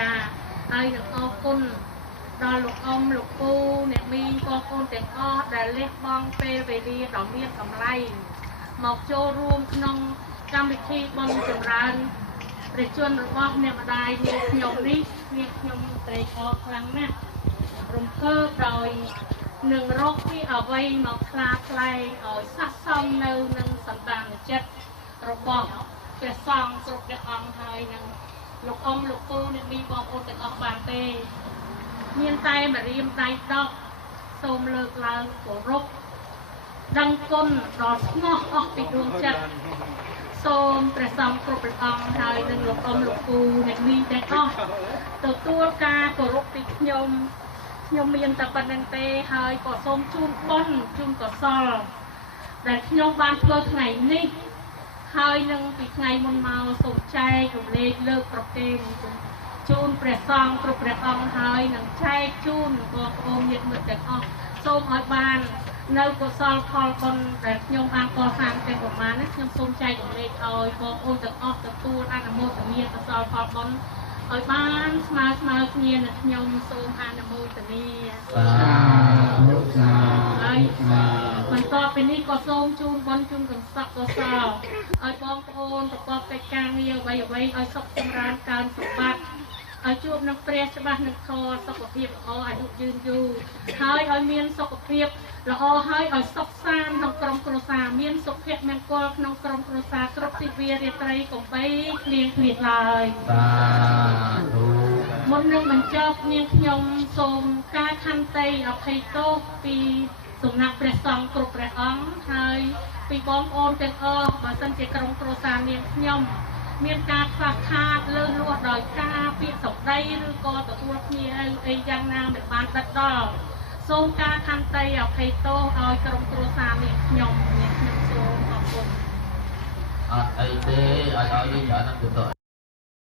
ការហើយនឹងអរគុណដល់លោកអ៊ំលោកពូអ្នកមីងបងប្អូនទាំងអស់ដែលលះបង់ពេលវេលាដ៏មានតម្លៃមកចូលរួមក្នុងកម្មវិធីបុណ្យចម្រើនព្រះជន្មរបស់អ្នកម្ដាយនាងខ្ញុំនេះនាងខ្ញុំត្រេកអរខ្លាំងណាស់រំភើបដោយនឹងរកពីអ្វីមកខ្លាថ្លែងឲ្យស័ក្តិសមនៅនឹងសន្តានចិត្តរបស់ព្រះសង្ឃគ្រប់ព្រះអង្គហើយនឹងលោកអ៊ំលោកពូអ្នកមីងបងប្អូនទាំងអស់បានទេមានតែម្រាមដៃដកសូមលើកឡើងគោរពដឹងគុណដល់ស្មោះអស់ពីដួងចិត្តសូមព្រះសង្ឃគ្រប់ព្រះអង្គហើយនឹងលោកអ៊ំលោកពូអ្នកមីងទាំងអស់ទទួលការគោរពពីខ្ញុំមានតែប៉ុណ្្នឹងទេហើយក៏សូមជូនបុណ្យជូនកុសលដែលខ្ញុំបានធ្វើថ្ងៃនេះហើយនឹងពីថ្ងៃមុនមកសូមចែករំលែកលើកប្រគេនជូនព្រះសង្ឃគ្រប់ព្រះអង្គហើយនឹងចែកជូនបងប្អូនញាតិមិត្តទាំងអស់សូមឲ្យបាននៅកុសលផលបុណ្យដែលខ្ញុំបានកសាងទាំងប្រមាណនេះខ្ញុំសូមចែករំលែកឲ្យបងប្អូនទាំងអស់ទទួលអនុមោទនាកុសលផលបុណ្យឲ្យបានស្មើគ្នានឹងខ្ញុំសូមអនុមោទនាហើយបន្ទាប់ពីនេះក៏សូមជូនបុណ្យជូនកំសត់កុសលឲ្យបងប្អូនប្រកបកិច្ចការងារអ្វីឲ្យសុខចម្រើនកើនសម្បត្តិឲ្យជួបនឹងព្រះច្បាស់នឹងធម៌សុខភាពល្អអាយុយឺនយូរហើយឲ្យមានសុខភាពល្អហើយឲ្យសុខសាន្តក្នុងក្រុមគ្រួសារមានសុភមង្គលក្នុងក្រុមគ្រួសារគ្រប់ទិវារាត្រីកុំបីឃ្លៀងឃ្លាតឡើយមុននឹងបញ្ចប់នាងខ្ញុំសូមការខន្តីអភ័យទោសពីសំណាក់ព្រះសង្ឃគ្រប់ព្រះអង្គហើយពីបងប្អូនទាំងអស់បើសិនជាក្រុមគ្រួសារនាងខ្ញុំមានការខ្វះខាតលើសលួសដោយការពាក្យសម្ដីឬក៏ទទួលភ្ញៀវអីយ៉ាងណាមិនបានដិតដល់សូមការខន្តីអភ័យទោសឲ្យក្រុមគ្រួសារនាងខ្ញុំសូមអរគុណអត់អីទេឲ្យយើងយកនឹងទៅ